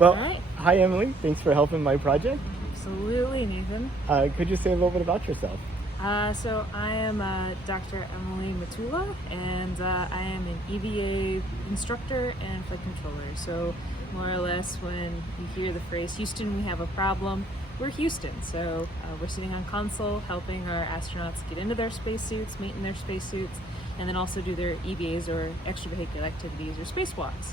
Well, All right. hi Emily, thanks for helping my project. Absolutely, Nathan. Could you say a little bit about yourself? So I am Dr. Emily Matula, and I am an EVA instructor and flight controller. So more or less, when you hear the phrase "Houston, we have a problem," we're Houston. So we're sitting on console, helping our astronauts get into their spacesuits, mate in their spacesuits, and then also do their EVAs or extravehicular activities or spacewalks.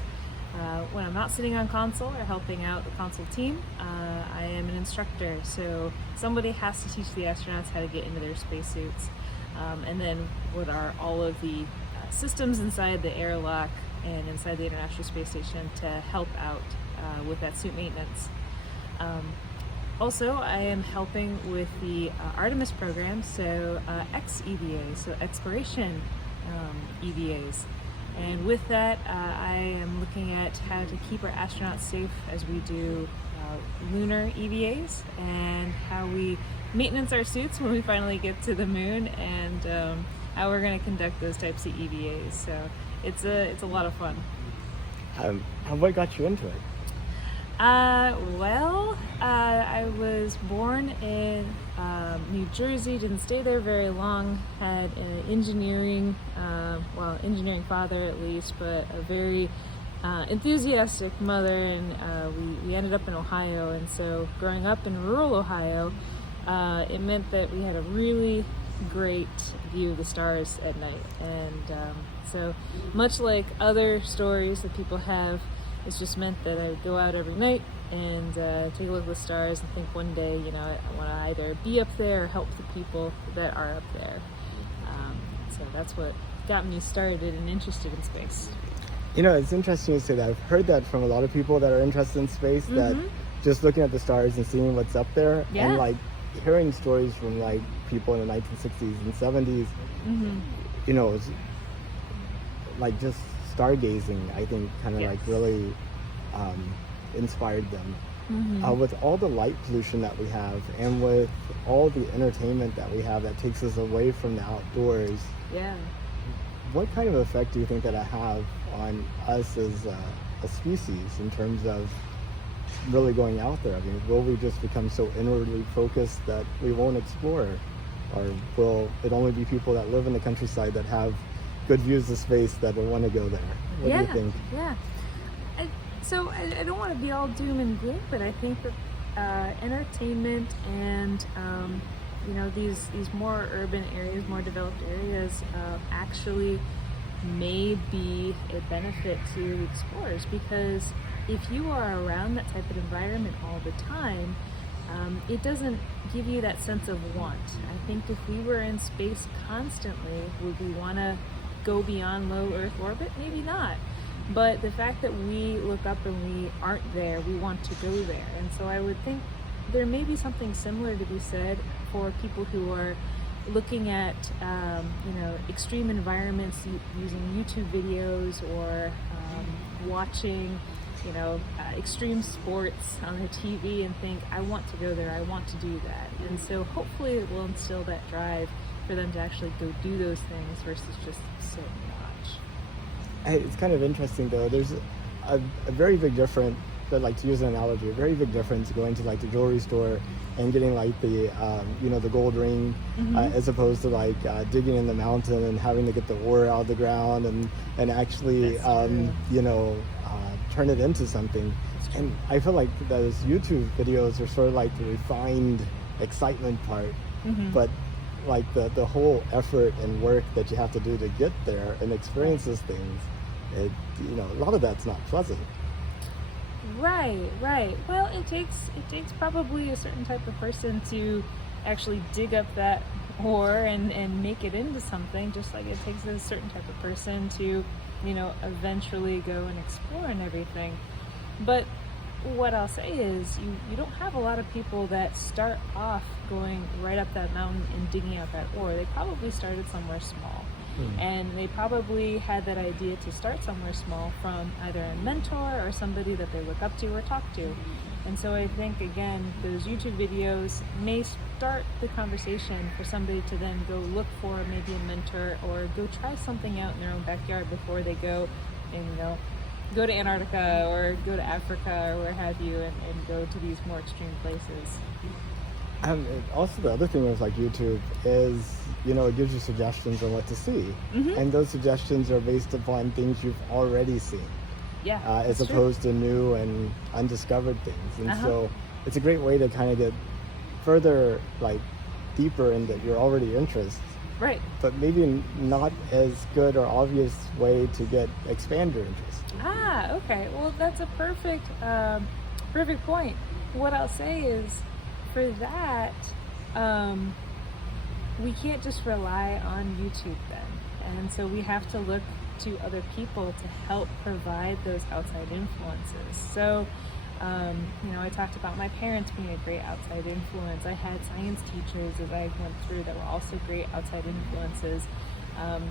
When I'm not sitting on console or helping out the console team, I am an instructor. So somebody has to teach the astronauts how to get into their spacesuits. And then what are all of the systems inside the airlock and inside the International Space Station to help out with that suit maintenance. Also, I am helping with the Artemis program, so X-EVAs, so exploration EVAs. And with that, I am looking at how to keep our astronauts safe as we do lunar EVAs, and how we maintenance our suits when we finally get to the moon, and how we're going to conduct those types of EVAs. So it's a lot of fun. What got you into it? I was born in New Jersey, didn't stay there very long, had an engineering father at least, but a very enthusiastic mother, and we ended up in Ohio. And so growing up in rural Ohio, it meant that we had a really great view of the stars at night. And so much like other stories that people have, it's just meant that I would go out every night and take a look at the stars and think one day, I want to either be up there or help the people that are up there. So that's what got me started and interested in space. It's interesting you say that. I've heard that from a lot of people that are interested in space, that just looking at the stars and seeing what's up there, and like hearing stories from like people in the 1960s and 70s, it's like just stargazing, I think, kind of like really inspired them. With all the light pollution that we have, and with all the entertainment that we have that takes us away from the outdoors, what kind of effect do you think that it have on us as a species in terms of really going out there? I mean, will we just become so inwardly focused that we won't explore, or will it only be people that live in the countryside that have good views of space that will want to go there? What do you think? So I don't want to be all doom and gloom, but I think that entertainment and these more urban areas, more developed areas, actually may be a benefit to explorers, because if you are around that type of environment all the time, it doesn't give you that sense of want. I think if we were in space constantly, would we want to go beyond low Earth orbit? Maybe not. But the fact that we look up and we aren't there, we want to go there. And so I would think there may be something similar to be said for people who are looking at extreme environments using YouTube videos, or watching extreme sports on the TV, and think, I want to go there, I want to do that. And so hopefully it will instill that drive for them to actually go do those things versus just sit and watch. It's kind of interesting though. There's a very big difference, but like, to use an analogy, a very big difference going to like the jewelry store and getting like the the gold ring, as opposed to like digging in the mountain and having to get the ore out of the ground and actually turn it into something. And I feel like those YouTube videos are sort of like the refined excitement part, but like the whole effort and work that you have to do to get there and experience those things, a lot of that's not pleasant. Right. Well, it takes probably a certain type of person to actually dig up that ore and make it into something, just like it takes a certain type of person to, eventually go and explore and everything. But what I'll say is you don't have a lot of people that start off going right up that mountain and digging out that ore. They probably started somewhere small. And they probably had that idea to start somewhere small from either a mentor or somebody that they look up to or talk to. And so I think, again, those YouTube videos may start the conversation for somebody to then go look for maybe a mentor, or go try something out in their own backyard before they go and go to Antarctica or go to Africa or where have you, and go to these more extreme places. Also, the other thing with like YouTube is, it gives you suggestions on what to see, and those suggestions are based upon things you've already seen, as opposed to new and undiscovered things. And so it's a great way to kind of get further, like, deeper into your already interests, right? But maybe not as good or obvious way to expand your interest. Okay. Well, that's a perfect point. What I'll say is, for that, we can't just rely on YouTube then. And so we have to look to other people to help provide those outside influences. So, I talked about my parents being a great outside influence. I had science teachers as I went through that were also great outside influences. A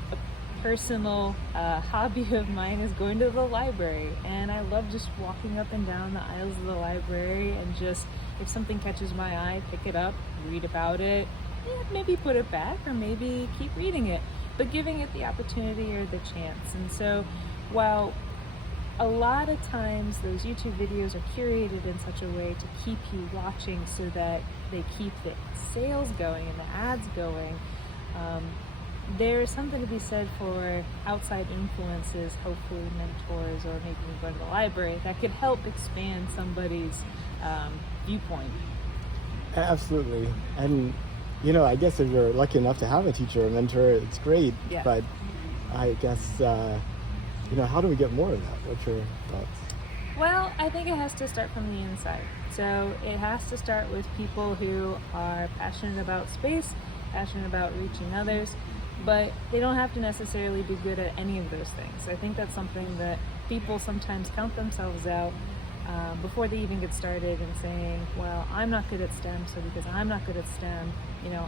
personal hobby of mine is going to the library, and I love just walking up and down the aisles of the library and just, if something catches my eye, pick it up, read about it, maybe put it back, or maybe keep reading it, but giving it the opportunity or the chance. And so while a lot of times those YouTube videos are curated in such a way to keep you watching so that they keep the sales going and the ads going, there's something to be said for outside influences, hopefully mentors, or maybe even going to the library, that could help expand somebody's viewpoint. Absolutely. And I guess if you're lucky enough to have a teacher or mentor, it's great. Yeah. But I guess how do we get more of that? What's your thoughts? Well, I think it has to start from the inside. So it has to start with people who are passionate about space, passionate about reaching others, but they don't have to necessarily be good at any of those things. I think that's something that people sometimes count themselves out before they even get started, and saying, well, I'm not good at STEM, so because I'm not good at STEM,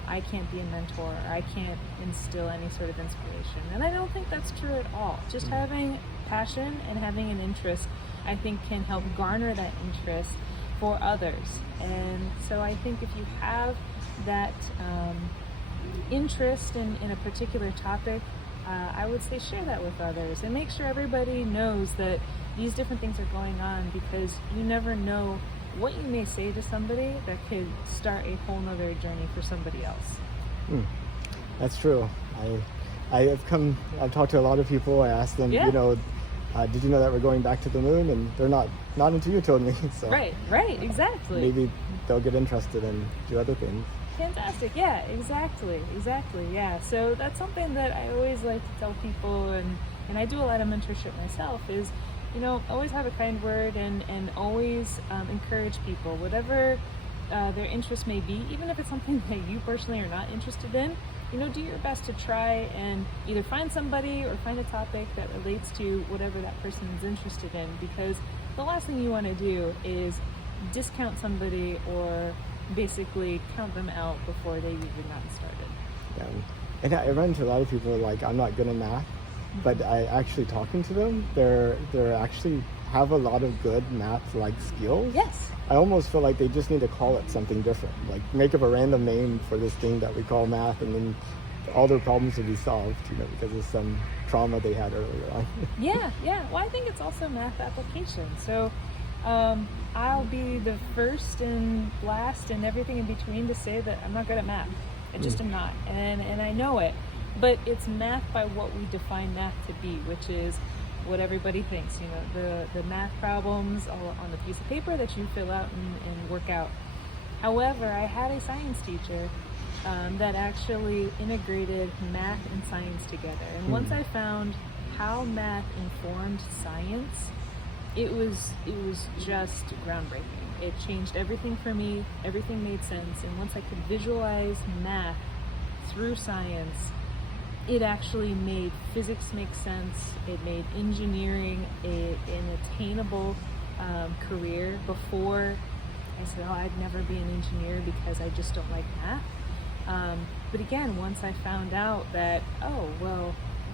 I can't be a mentor, or I can't instill any sort of inspiration. And I don't think that's true at all. Just having passion and having an interest, I think, can help garner that interest for others. And so I think if you have that interest in a particular topic, I would say share that with others and make sure everybody knows that these different things are going on, because you never know what you may say to somebody that could start a whole nother journey for somebody else. That's true. I've talked to a lot of people. I asked them, did you know that we're going back to the moon? And they're not until you told me. So right, exactly. Maybe they'll get interested and do other things. Fantastic. Yeah, exactly. Yeah. So that's something that I always like to tell people, and I do a lot of mentorship myself, is, always have a kind word, and always encourage people, whatever their interest may be, even if it's something that you personally are not interested in. Do your best to try and either find somebody or find a topic that relates to whatever that person is interested in, because the last thing you want to do is discount somebody or basically count them out before they've even gotten started. Yeah. And I run into a lot of people like, I'm not good at math, but I actually talking to them, they're actually have a lot of good math-like skills. Yes. I almost feel like they just need to call it something different, like make up a random name for this thing that we call math, and then all their problems will be solved, because of some trauma they had earlier on. Yeah. Well, I think it's also math application. So I'll be the first and last and everything in between to say that I'm not good at math. I just am not, and I know it. But it's math by what we define math to be, which is what everybody thinks. The math problems on the piece of paper that you fill out and work out. However, I had a science teacher that actually integrated math and science together. And once I found how math informed science, it was just groundbreaking. It changed everything for me. Everything made sense. And once I could visualize math through science, it actually made physics make sense. It made engineering an attainable career. Before, I said, I'd never be an engineer because I just don't like math. But again, once I found out that,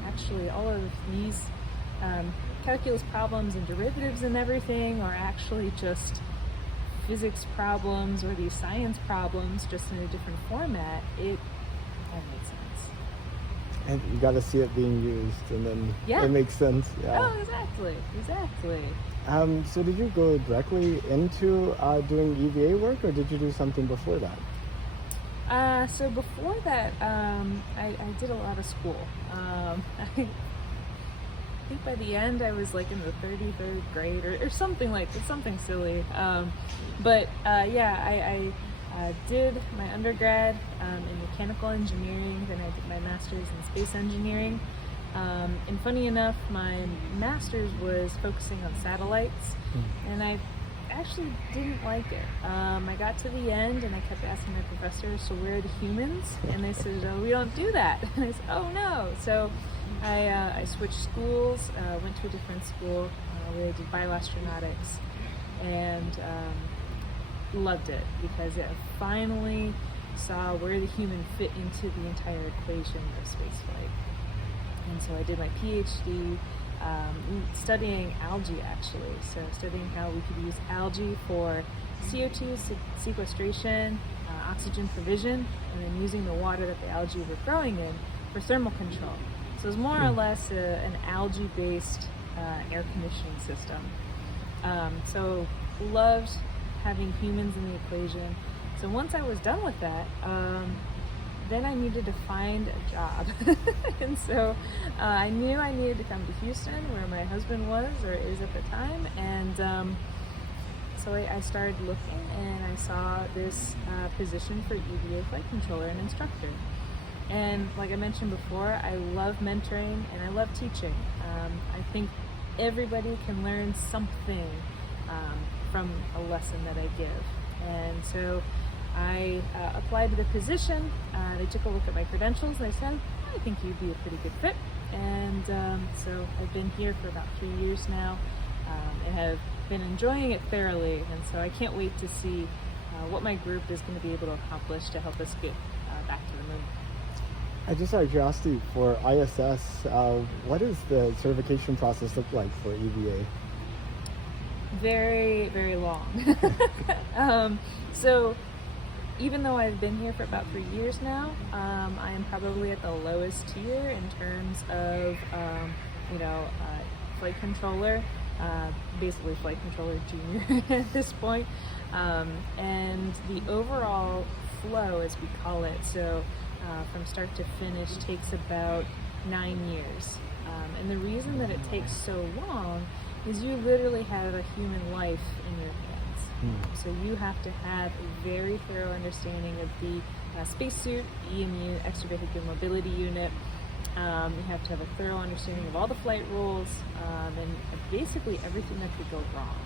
actually all of these calculus problems and derivatives and everything are actually just physics problems, or these science problems, just in a different format, it all made sense. And you got to see it being used, and then it makes sense. Yeah. Oh, exactly. So did you go directly into doing EVA work, or did you do something before that? So before that, I did a lot of school. I think by the end I was like in the 33rd grade or something something silly. I did my undergrad in mechanical engineering, then I did my master's in space engineering. And funny enough, my master's was focusing on satellites, and I actually didn't like it. I got to the end and I kept asking my professors, so where are the humans? And they said, oh, we don't do that. And I said, oh no. So I switched schools, went to a different school where I did bioastronautics, and loved it because I finally saw where the human fit into the entire equation of spaceflight. And so I did my PhD studying algae, actually. So studying how we could use algae for CO2 sequestration, oxygen provision, and then using the water that the algae were growing in for thermal control. So it was more or less an algae-based air conditioning system. So loved having humans in the equation. So once I was done with that, then I needed to find a job. And so I knew I needed to come to Houston, where my husband was or is at the time. And so I started looking, and I saw this position for EVA flight controller and instructor. And like I mentioned before, I love mentoring and I love teaching. I think everybody can learn something from a lesson that I give. And so I applied to the position. They took a look at my credentials and they said, I think you'd be a pretty good fit. And so I've been here for about 3 years now and have been enjoying it thoroughly. And so I can't wait to see what my group is going to be able to accomplish to help us get back to the moon. I just out of curiosity, for ISS, what does the certification process look like for EVA? Very, very long. So even though I've been here for about 3 years now, I am probably at the lowest tier in terms of, flight controller, basically flight controller junior at this point. And the overall flow, as we call it, so from start to finish, takes about 9 years. And the reason that it takes so long is you literally have a human life in your hands. So you have to have a very thorough understanding of the spacesuit, EMU, extravehicular mobility unit. You have to have a thorough understanding of all the flight rules and basically everything that could go wrong.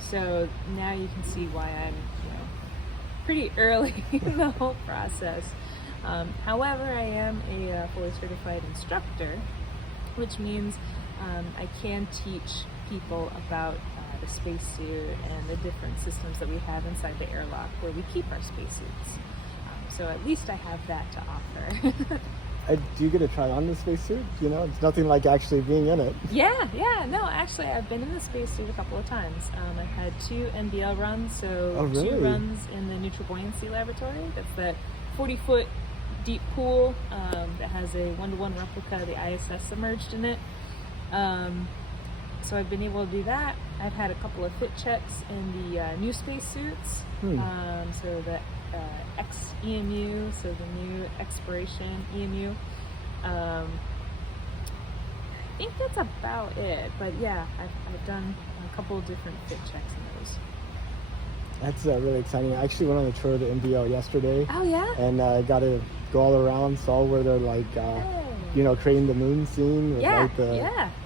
So now you can see why I'm, pretty early in the whole process. However, I am a fully certified instructor, which means I can teach people about the spacesuit and the different systems that we have inside the airlock where we keep our spacesuits. So at least I have that to offer. Do you get to try on the spacesuit? It's nothing like actually being in it. Yeah. No, actually, I've been in the spacesuit a couple of times. I've had 2 NBL runs, so 2 runs in the neutral buoyancy laboratory. That's that 40-foot deep pool that has a 1-to-1 replica of the ISS submerged in it. So I've been able to do that. I've had a couple of fit checks in the new spacesuits. So the X-EMU, so the new exploration EMU. I think that's about it. But yeah, I've done a couple of different fit checks in those. That's really exciting. I actually went on a tour of the NBL yesterday. Oh yeah? And I got to go all around, saw where they're like, creating the moon scene with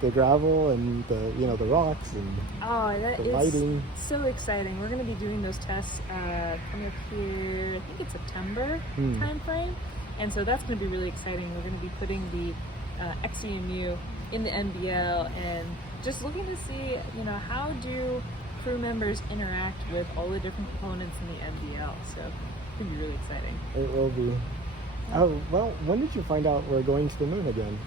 the gravel and the rocks and the lighting. So exciting. We're going to be doing those tests coming up here, I think it's September time frame. And so that's going to be really exciting. We're going to be putting the XEMU in the NBL and just looking to see, how do crew members interact with all the different components in the NBL. So it's going to be really exciting. It will be. Oh, well, when did you find out we're going to the moon again?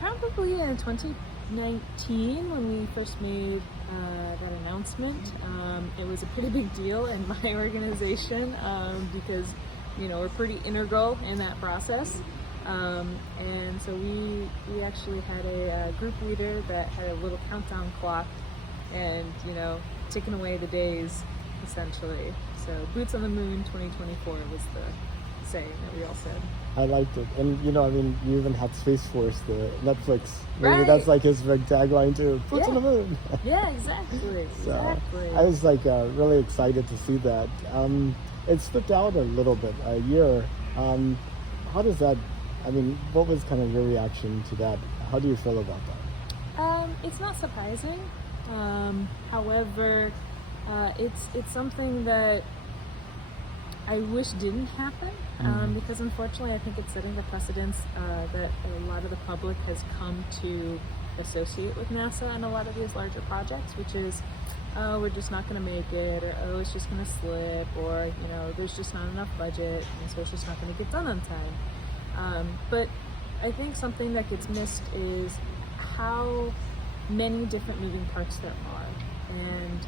Probably in 2019 when we first made that announcement. It was a pretty big deal in my organization because were pretty integral in that process. And so we actually had a group leader that had a little countdown clock and, ticking away the days, essentially. So Boots on the Moon 2024 was the saying that we all said. I liked it. And, you even had Space Force, the Netflix. Maybe Right. that's like his big tagline too. Boots on the Moon. Yeah, exactly. So Exactly. I was really excited to see that. It slipped out a little bit, a year. How does that, what was kind of your reaction to that? How do you feel about that? It's not surprising. However, it's something that I wish didn't happen, because unfortunately I think it's setting the precedence that a lot of the public has come to associate with NASA and a lot of these larger projects, which is, oh, we're just not going to make it, or oh, it's just going to slip, or there's just not enough budget, and so it's just not going to get done on time. But I think something that gets missed is how many different moving parts there are, and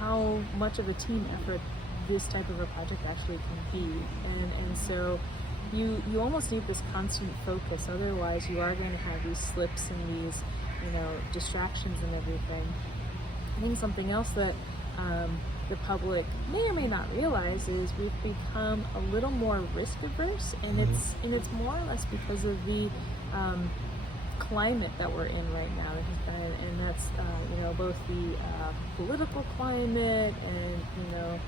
how much of a team effort this type of a project actually can be. And so you almost need this constant focus, otherwise you are going to have these slips and these distractions and everything. I think something else that the public may or may not realize is we've become a little more risk averse, and it's more or less because of the climate that we're in right now, and that's both the political climate and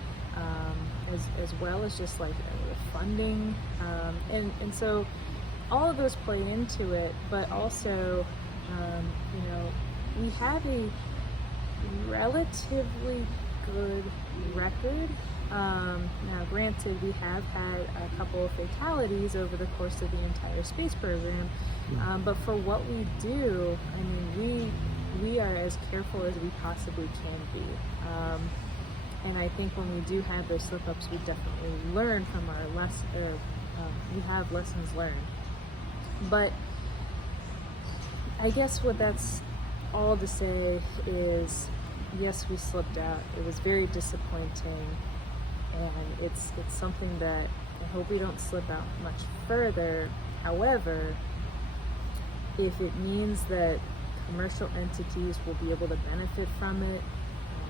as well as just like the funding, and so all of those play into it. But also, we have a relatively good record. Now, granted, we have had a couple of fatalities over the course of the entire space program, but for what we do, we are as careful as we possibly can be. And I think when we do have those slip-ups, we definitely learn from our we have lessons learned. But I guess what that's all to say is, yes, we slipped out. It was very disappointing, and it's something that I hope we don't slip out much further. However, if it means that commercial entities will be able to benefit from it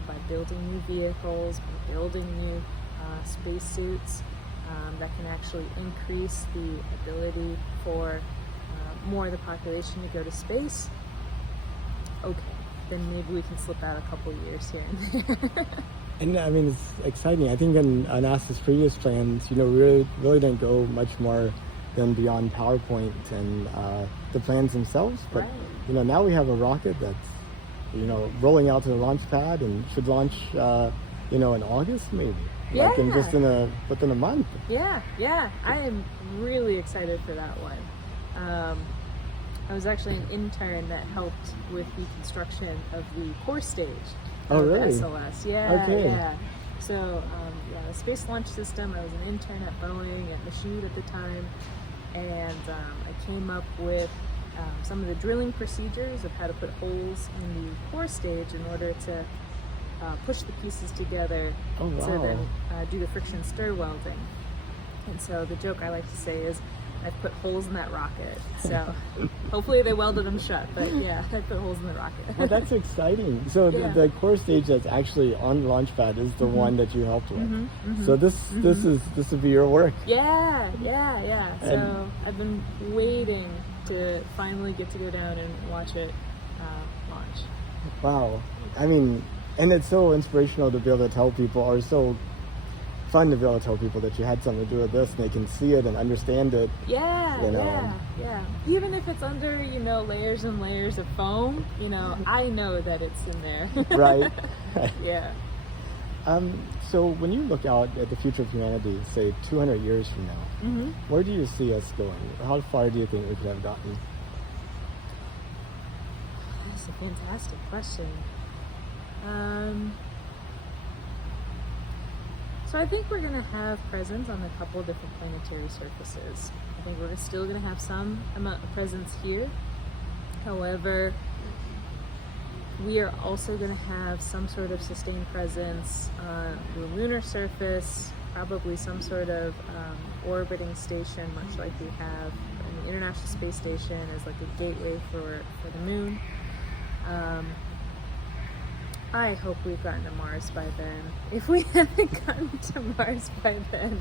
by building new vehicles, by building new spacesuits that can actually increase the ability for more of the population to go to space, okay, then maybe we can slip out a couple years here and there. And it's exciting. I think in NASA's previous plans, really didn't go much more than beyond PowerPoint and the plans themselves. But right. Now we have a rocket that's rolling out to the launch pad and should launch in August maybe. Yeah. Within a month. Yeah. I am really excited for that one. I was actually an intern that helped with the construction of the core stage of really? SLS. Yeah. Okay. Yeah. So, the Space Launch System, I was an intern at Boeing, at Michoud at the time, and I came up with some of the drilling procedures of how to put holes in the core stage in order to push the pieces together to then do the friction stir welding. And so the joke I like to say is, I've put holes in that rocket. So hopefully they welded them shut, but yeah, I put holes in the rocket. Well, that's exciting. So Yeah. the core stage that's actually on the launch pad is the one that you helped with. So this will be your work. Yeah. So I've been waiting to finally get to go down and watch it launch. Wow. And it's so inspirational to be able to tell people, or so fun to be able to tell people that you had something to do with this and they can see it and understand it. Yeah. Even if it's under, layers and layers of foam, I know that it's in there. Right. Yeah. So when you look out at the future of humanity, say 200 years from now, where do you see us going? How far do you think we could have gotten? That's a fantastic question. So I think we're going to have presence on a couple of different planetary surfaces. I think we're still going to have some amount of presence here. However, we are also going to have some sort of sustained presence on the lunar surface, probably some sort of orbiting station, much like we have in the International Space Station as like a gateway for the moon. I hope we've gotten to Mars by then. If we haven't gotten to Mars by then,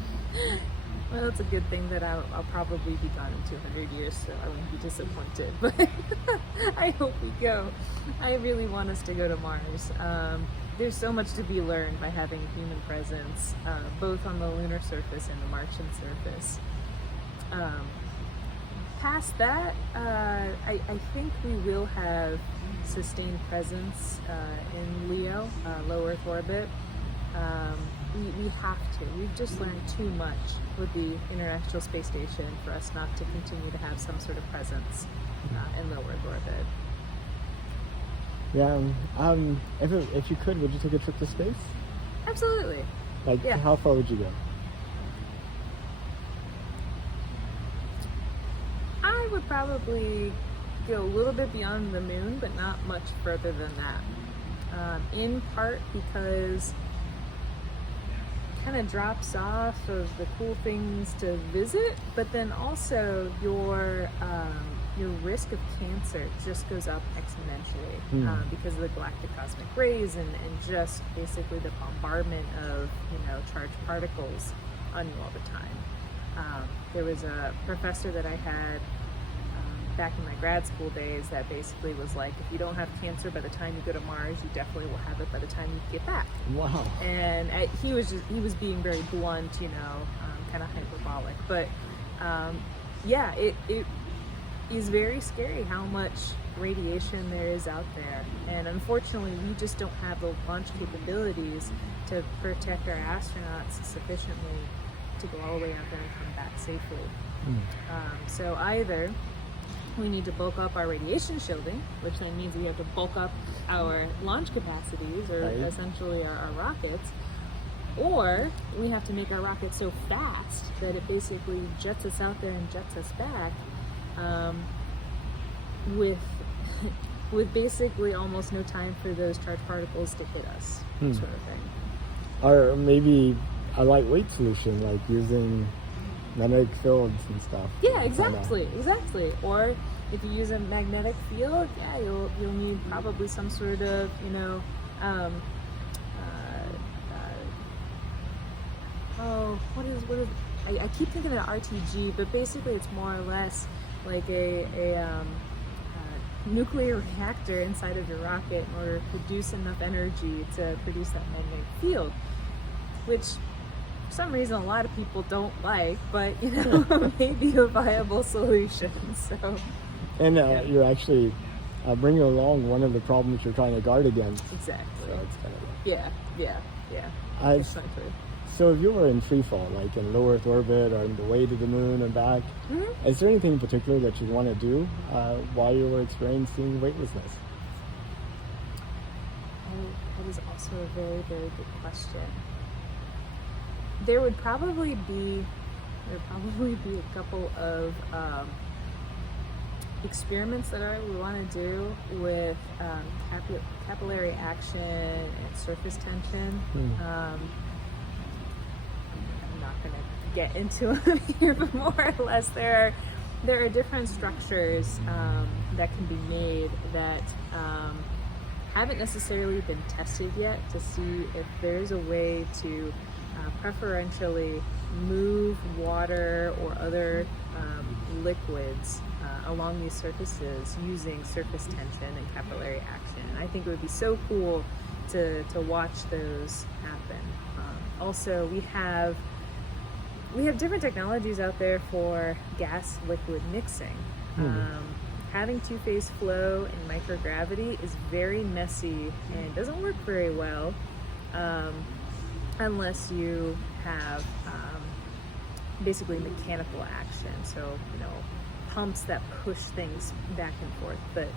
well, it's a good thing that I'll probably be gone in 200 years, so I won't be disappointed. But I hope we go. I really want us to go to Mars. There's so much to be learned by having a human presence, both on the lunar surface and the Martian surface. Past that, I think we will have sustained presence in LEO, low Earth orbit. We have to. We've just learned too much with the International Space Station for us not to continue to have some sort of presence in low Earth orbit. Yeah. If you could, would you take a trip to space? Absolutely. Like, yeah. How far would you go? I would probably go a little bit beyond the moon, but not much further than that. In part because it kind of drops off of the cool things to visit, but then also your risk of cancer just goes up exponentially because of the galactic cosmic rays and just basically the bombardment of charged particles on you all the time. There was a professor that I had back in my grad school days that basically was like, if you don't have cancer by the time you go to Mars, you definitely will have it by the time you get back. Wow. And he was being very blunt, kind of hyperbolic, but yeah, it is very scary how much radiation there is out there, and unfortunately we just don't have the launch capabilities to protect our astronauts sufficiently to go all the way out there and come back safely. So either we need to bulk up our radiation shielding, which then means we have to bulk up our launch capacities, or essentially our rockets, or we have to make our rocket so fast that it basically jets us out there and jets us back with basically almost no time for those charged particles to hit us, sort of thing. Or maybe a lightweight solution, like using magnetic fields and stuff. Yeah, exactly. Or if you use a magnetic field, yeah, you'll need probably some sort of, what is I keep thinking of RTG, but basically it's more or less like a nuclear reactor inside of your rocket in order to produce enough energy to produce that magnetic field, which for some reason a lot of people don't like, but may be a viable solution. So, and you're actually bringing along one of the problems you're trying to guard against. Exactly. So it's kind of yeah. It's not true. So if you were in free fall, like in low Earth orbit or on the way to the moon and back, is there anything in particular that you'd want to do while you were experiencing weightlessness? That is also a very, very good question. There would probably be a couple of experiments that I would want to do with capillary action and surface tension. I'm not going to get into them here, but more or less there are different structures that can be made that haven't necessarily been tested yet to see if there's a way to preferentially move water or other liquids along these surfaces using surface tension and capillary action. I think it would be so cool to watch those happen. Also, we have different technologies out there for gas liquid mixing. Having two-phase flow in microgravity is very messy and doesn't work very well unless you have basically mechanical action. So, pumps that push things back and forth, but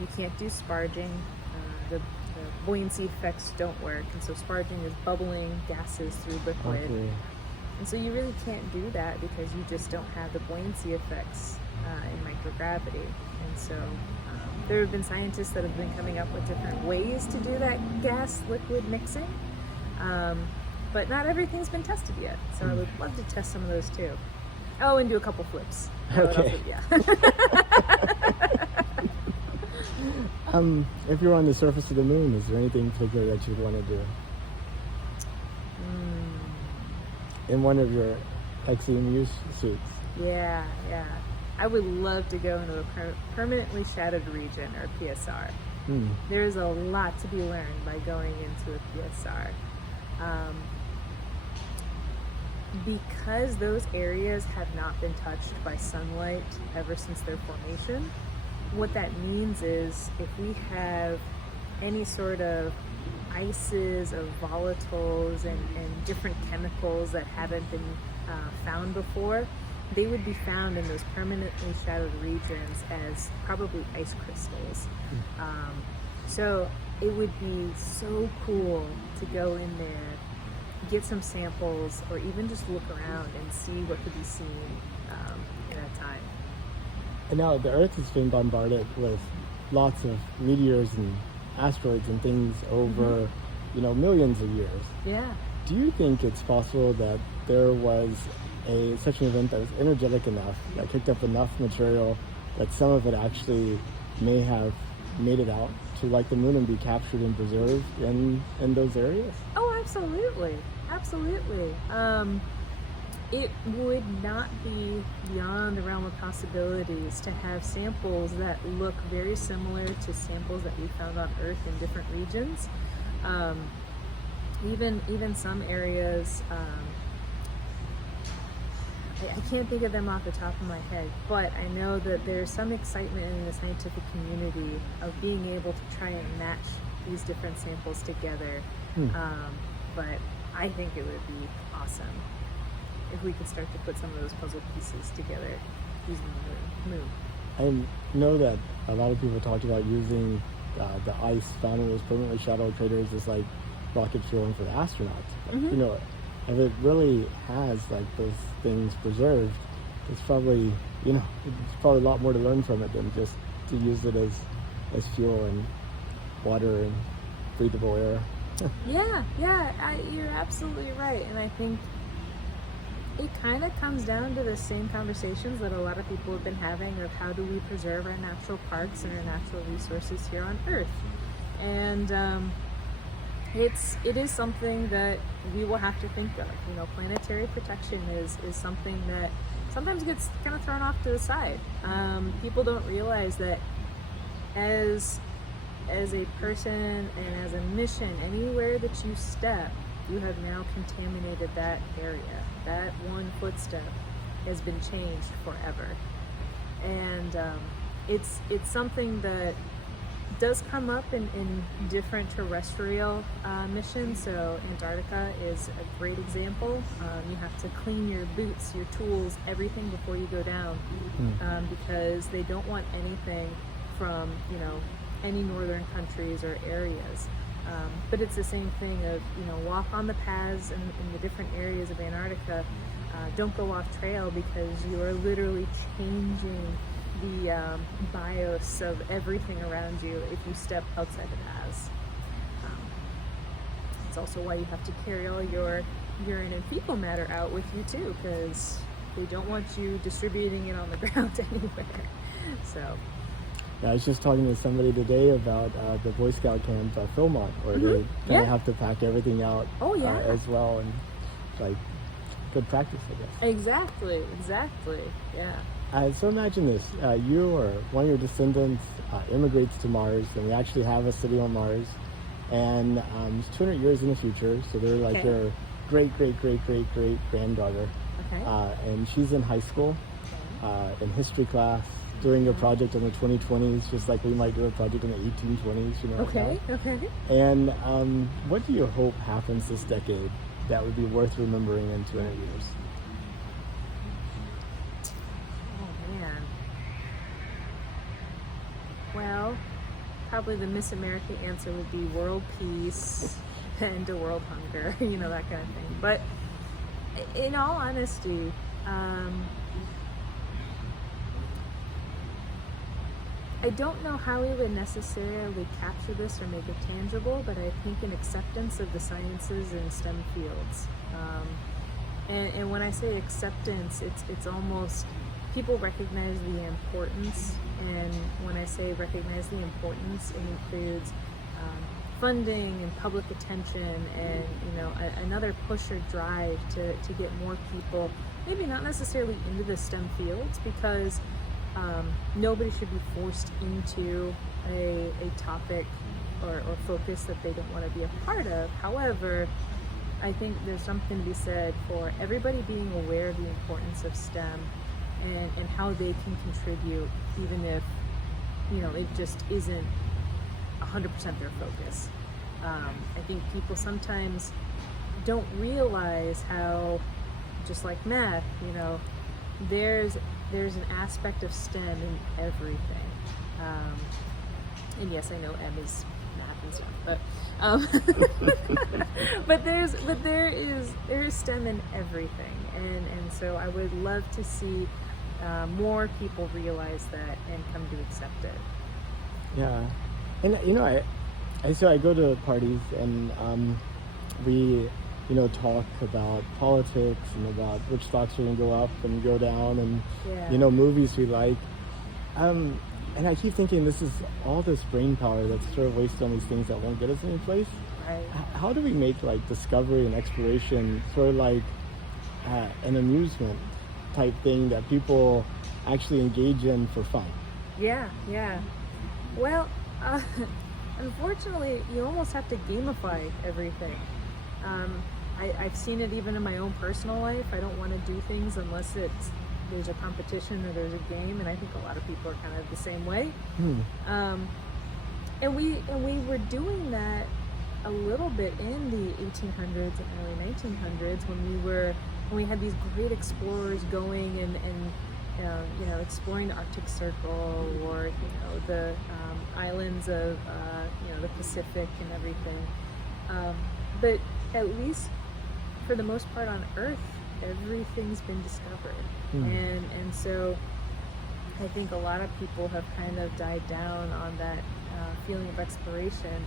you can't do sparging. The buoyancy effects don't work, and so sparging is bubbling gases through liquid. Okay. And so you really can't do that because you just don't have the buoyancy effects in microgravity. And so there have been scientists that have been coming up with different ways to do that gas liquid mixing. but not everything's been tested yet. So I would love to test some of those too. Oh, and do a couple flips. Okay. Yeah. If you're on the surface of the moon, is there anything particular that you'd want to do? In one of your XEMU suits? Yeah. I would love to go into a permanently shadowed region, or PSR. There's a lot to be learned by going into a PSR. Because those areas have not been touched by sunlight ever since their formation, what that means is if we have any sort of ices of volatiles and different chemicals that haven't been found before, they would be found in those permanently shadowed regions as probably ice crystals. So it would be so cool to go in there, get some samples, or even just look around and see what could be seen in that time. And now the Earth has been bombarded with lots of meteors and asteroids and things over, millions of years. Yeah. Do you think it's possible that there was such an event that was energetic enough, that kicked up enough material that some of it actually may have made it out to like the moon and be captured and preserved in those areas? Oh, absolutely. It would not be beyond the realm of possibilities to have samples that look very similar to samples that we found on Earth in different regions. Even some areas, I can't think of them off the top of my head, but I know that there's some excitement in the scientific community of being able to try and match these different samples together. But I think it would be awesome if we could start to put some of those puzzle pieces together using the moon. I know that a lot of people talked about using the ice found in those permanently shadowed craters as like rocket fueling for the astronauts. But, if it really has like those things preserved, it's probably a lot more to learn from it than just to use it as fuel and water and breathable air. Yeah, you're absolutely right. And I think it kind of comes down to the same conversations that a lot of people have been having of how do we preserve our natural parks and our natural resources here on Earth. And it is something that we will have to think of. Planetary protection is something that sometimes gets kind of thrown off to the side. People don't realize that as a person and as a mission, anywhere that you step, you have now contaminated that area. That one footstep has been changed forever. And it's something that does come up in different terrestrial missions. So Antarctica is a great example. You have to clean your boots, your tools, everything before you go down, because they don't want anything from any northern countries or areas. But it's the same thing of walk on the paths in the different areas of Antarctica. Don't go off trail, because you are literally changing the bios of everything around you if you step outside the paths. It's also why you have to carry all your urine and fecal matter out with you too, because they don't want you distributing it on the ground anywhere. So I was just talking to somebody today about the Boy Scout camp, Philmont, where they kind of have to pack everything out as well, and like good practice, I guess. Exactly, yeah. So imagine this, you or one of your descendants immigrates to Mars, and we actually have a city on Mars, and it's 200 years in the future, so they're like your great-great-great-great-great-granddaughter. And she's in high school, in history class, doing a project in the 2020s, just like we might do a project in the 1820s, Okay. And what do you hope happens this decade that would be worth remembering in 200 years? Well, probably the Miss America answer would be world peace and to world hunger, that kind of thing. But in all honesty, I don't know how we would necessarily capture this or make it tangible, but I think an acceptance of the sciences and STEM fields. And when I say acceptance, it's almost, people recognize the importance, and when I say recognize the importance, it includes funding and public attention, and another push or drive to get more people, maybe not necessarily into the STEM fields, because nobody should be forced into a topic or focus that they don't want to be a part of. However, I think there's something to be said for everybody being aware of the importance of STEM and how they can contribute, even if it just isn't 100% their focus. I think people sometimes don't realize how, just like math, there's an aspect of STEM in everything. And yes, I know M is math and stuff, but there is STEM in everything, and so I would love to see more people realize that and come to accept it. Yeah, and I go to parties, and we talk about politics and about which stocks are going to go up and go down, and movies we like, and I keep thinking this is all this brain power that's sort of wasted on these things that won't get us any place. Right. How do we make like discovery and exploration sort of like an amusement type thing that people actually engage in for fun? Yeah. Well, unfortunately, you almost have to gamify everything. I've seen it even in my own personal life. I don't want to do things unless there's a competition or there's a game, and I think a lot of people are kind of the same way. And we were doing that a little bit in the 1800s and early 1900s when we had these great explorers going and exploring the Arctic Circle, or the islands of the Pacific and everything. But at least for the most part on Earth, everything's been discovered. And so I think a lot of people have kind of died down on that feeling of exploration.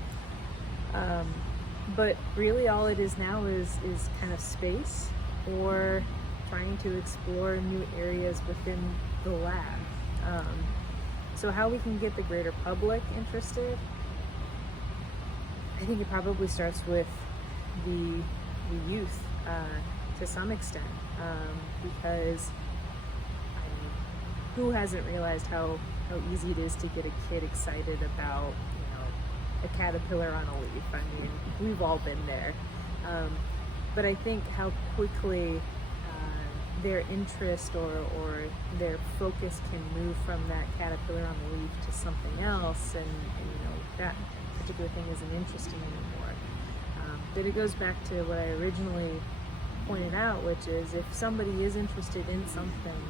But really all it is now is kind of space, or trying to explore new areas within the lab. So how we can get the greater public interested, I think it probably starts with the youth to some extent, because who hasn't realized how easy it is to get a kid excited about a caterpillar on a leaf? I mean, we've all been there. But I think how quickly their interest or their focus can move from that caterpillar on the leaf to something else, and that particular thing isn't interesting anymore. But it goes back to what I originally pointed out, which is if somebody is interested in something,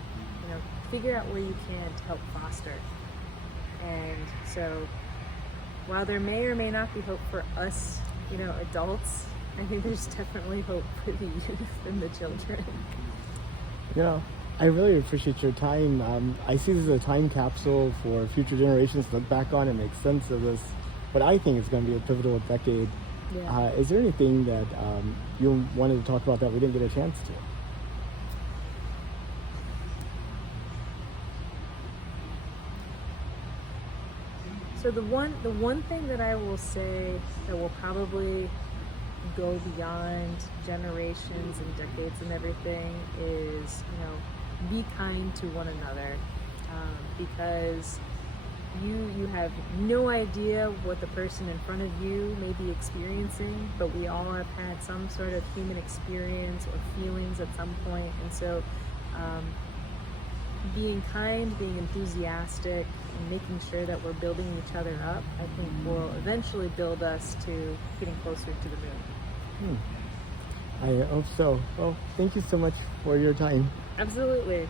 figure out where you can to help foster. And so while there may or may not be hope for us, adults, I think there's definitely hope for the youth and the children. I really appreciate your time. I see this as a time capsule for future generations to look back on and make sense of this, what I think is going to be a pivotal decade. Yeah. Is there anything that you wanted to talk about that we didn't get a chance to? So the one thing that I will say that will probably go beyond generations and decades and everything is, be kind to one another, because you have no idea what the person in front of you may be experiencing, but we all have had some sort of human experience or feelings at some point, and so being kind, being enthusiastic, and making sure that we're building each other up, I think will eventually build us to getting closer to the moon. I hope so. Well, thank you so much for your time. Absolutely.